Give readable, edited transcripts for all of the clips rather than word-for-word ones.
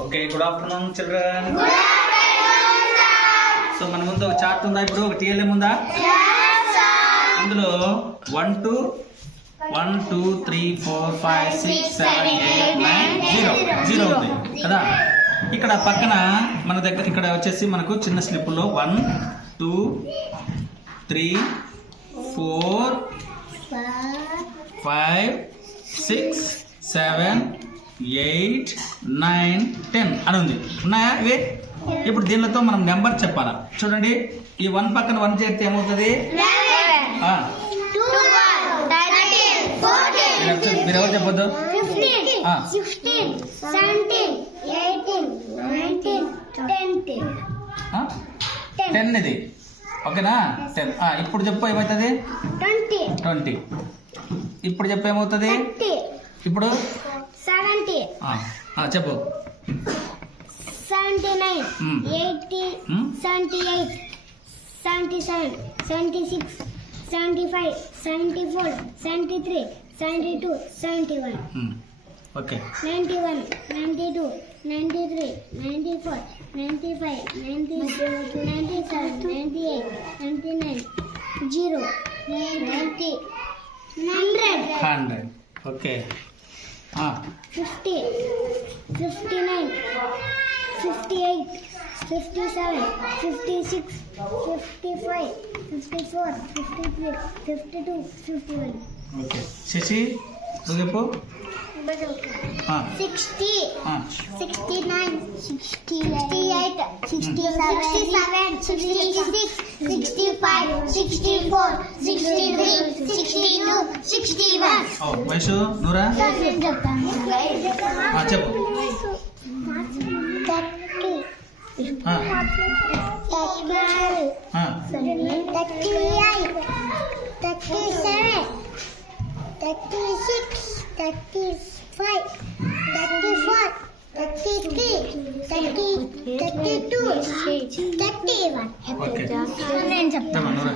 Okay, good afternoon, children. Good afternoon, sir. So, మన ముందు ఒక చార్ట్ ఉందా ఇప్పుడు ఒక TLM ఉందా? Yes, sir. అందులో 1 2 3 4 5 6 7 8 9 0 ఉంది కదా. ఇక్కడ పక్కన మన దగ్గర ఇక్కడ వచ్చేసి మనకు చిన్న స్లిప్ లో 1 2 3 4 5 6 7 8 9 10 అని ఉంది. ఉన్నాయా ఇవి? ఇప్పుడు దీనితో మనం నెంబర్ చెప్పాలా. చూడండి, ఈ 1 పక్కన 1 చేస్తే ఏమవుతుంది? మీరు ఎవరు చెప్పొద్దు? 10 ఇది ఓకేనా? 10. ఇప్పుడు చెప్పు ఏమవుతుంది? 20. ఇప్పుడు చెప్పు ఏమవుతుంది? ఇప్పుడు 70. చెప్పు. 79 80 78 77 76 75 74 73 72 71 ఓకే 91 92 93 94 95 96 97 98 99 0 90 100 ఓకే 50 59 58 57 56 55 54 53 52 51 ఓకే. శశి నువ్వు చెప్పు. 60 69 68 67 66 65 64 63 62 61 వయసు నూరా చెప్పు. 36 35 34 33 32 31 ఓకే నేను చెప్తాను. నూరా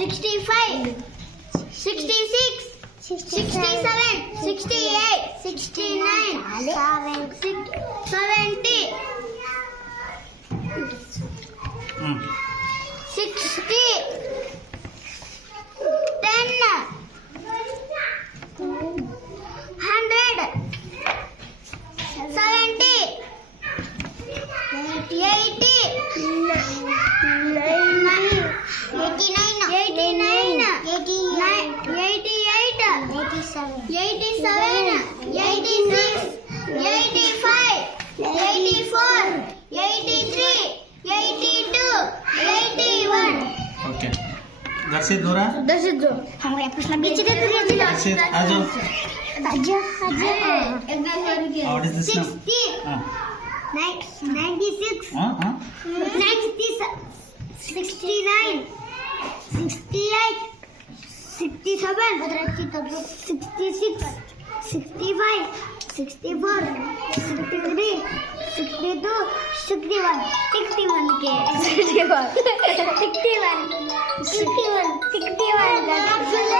65 66 67 68 69 70 60 10 100 70 80 ओके दर्शित नूरा हमारे प्रश्न बीच के दर्शित आजो व्हाट इज दिस 60 96 69 68 67 66 65 64 63 62 61 के 61 61 61